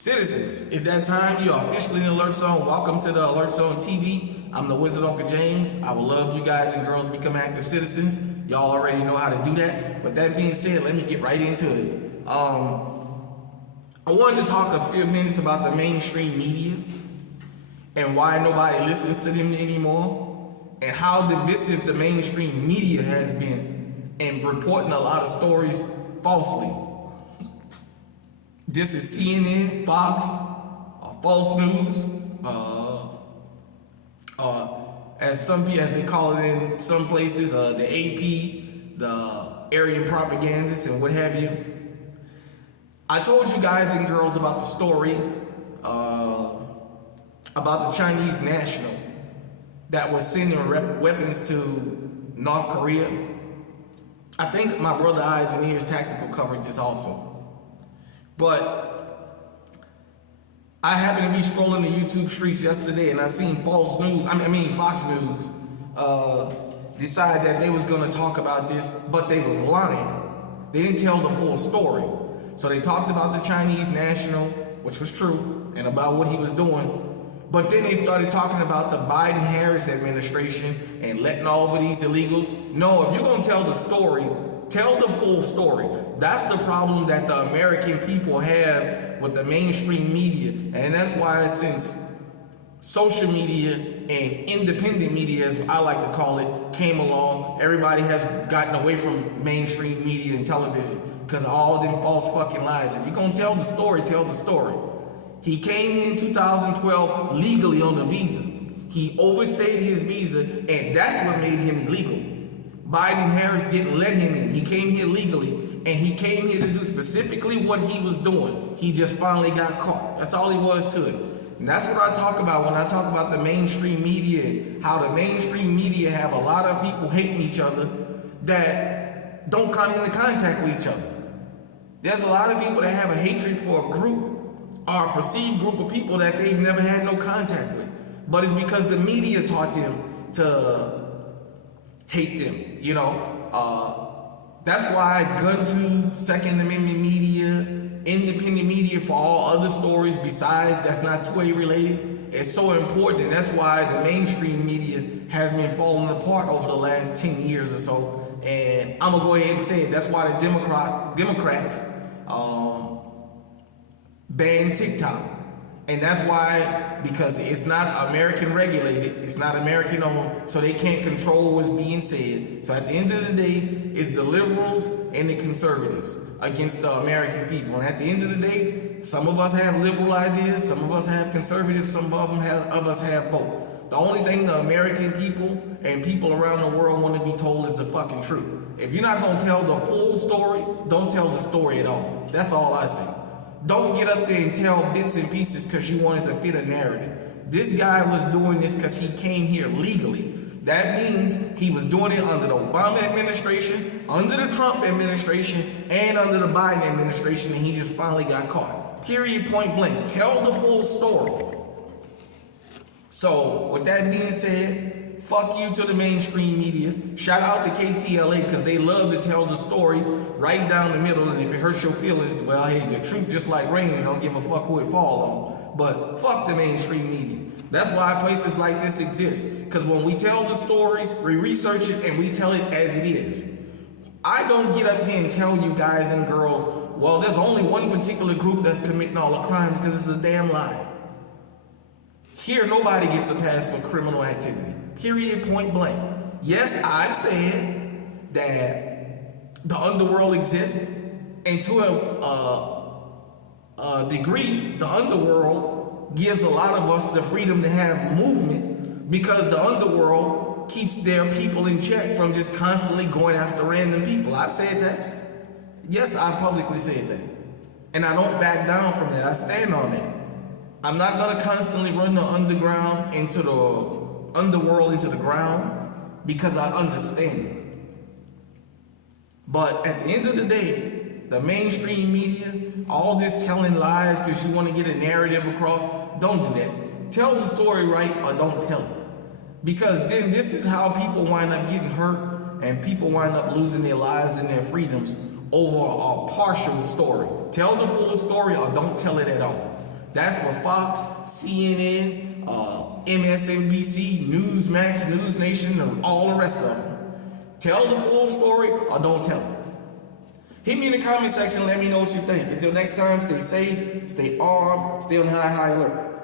Citizens, it's that time. You are officially in Alert Zone. Welcome to the Alert Zone TV. I'm the Wizard Uncle James. I would love you guys and girls to become active citizens. Y'all already know how to do that. With that being said, let me get right into it. I wanted to talk a few minutes about the mainstream media and why nobody listens to them anymore, and how divisive the mainstream media has been in reporting a lot of stories falsely. This is CNN, Fox, false news, as they call it in some places, the AP, the Aryan propagandists, and what have you. I told you guys and girls about the story about the Chinese national that was sending weapons to North Korea. I think my brother Eyes and Ears Tactical covered this also. But I happened to be scrolling the YouTube streets yesterday and I seen Fox News decide that they was gonna talk about this, but they was lying. They didn't tell the full story. So they talked about the Chinese national, which was true, and about what he was doing. But then they started talking about the Biden-Harris administration and letting all of these illegals. No, if you're gonna tell the story, tell the full story. That's the problem that the American people have with the mainstream media. And that's why since social media and independent media, as I like to call it, came along, everybody has gotten away from mainstream media and television because of all of them false fucking lies. If you're gonna tell the story, tell the story. He came here in 2012 legally on a visa. He overstayed his visa, and that's what made him illegal. Biden-Harris didn't let him in. He came here legally, and he came here to do specifically what he was doing. He just finally got caught. That's all he was to it. And that's what I talk about when I talk about the mainstream media, how the mainstream media have a lot of people hating each other that don't come into contact with each other. There's a lot of people that have a hatred for a group or a perceived group of people that they've never had no contact with. But it's because the media taught them to hate them, you know. That's why GunTube, Second Amendment media, independent media for all other stories besides that's not 2A related, is so important. And that's why the mainstream media has been falling apart over the last 10 years or so. And I'm gonna go ahead and say it. That's why the Democrats banned TikTok. And that's why, because it's not American regulated, it's not American owned, so they can't control what's being said. So at the end of the day, it's the liberals and the conservatives against the American people. And at the end of the day, some of us have liberal ideas, some of us have conservative, some of us have both. The only thing the American people and people around the world want to be told is the fucking truth. If you're not going to tell the full story, don't tell the story at all. That's all I say. Don't get up there and tell bits and pieces because you wanted to fit a narrative. This guy was doing this because he came here legally. That means he was doing it under the Obama administration, under the Trump administration, and under the Biden administration, and he just finally got caught. Period, point blank. Tell the full story. So, with that being said, fuck you to the mainstream media. Shout out to KTLA because they love to tell the story right down the middle. And if it hurts your feelings, well, hey, the truth just like rain, and don't give a fuck who it fall on. But fuck the mainstream media. That's why places like this exist. Because when we tell the stories, we research it and we tell it as it is. I don't get up here and tell you guys and girls, well, there's only one particular group that's committing all the crimes, because it's a damn lie. Here, nobody gets a pass for criminal activity. Period, point blank. Yes, I've said that the underworld exists, and to a degree, the underworld gives a lot of us the freedom to have movement because the underworld keeps their people in check from just constantly going after random people. I've said that. Yes, I've publicly said that. And I don't back down from that. I stand on that. I'm not gonna constantly run the underground into the underworld into the ground because I understand it. But at the end of the day, the mainstream media, all this telling lies because you want to get a narrative across, don't do that. Tell the story right or don't tell it. Because then this is how people wind up getting hurt and people wind up losing their lives and their freedoms over a partial story. Tell the full story or don't tell it at all. That's for Fox, CNN, MSNBC, Newsmax, News Nation, and all the rest of them. Tell the full story or don't tell it. Hit me in the comment section and let me know what you think. Until next time, stay safe, stay armed, stay on high alert.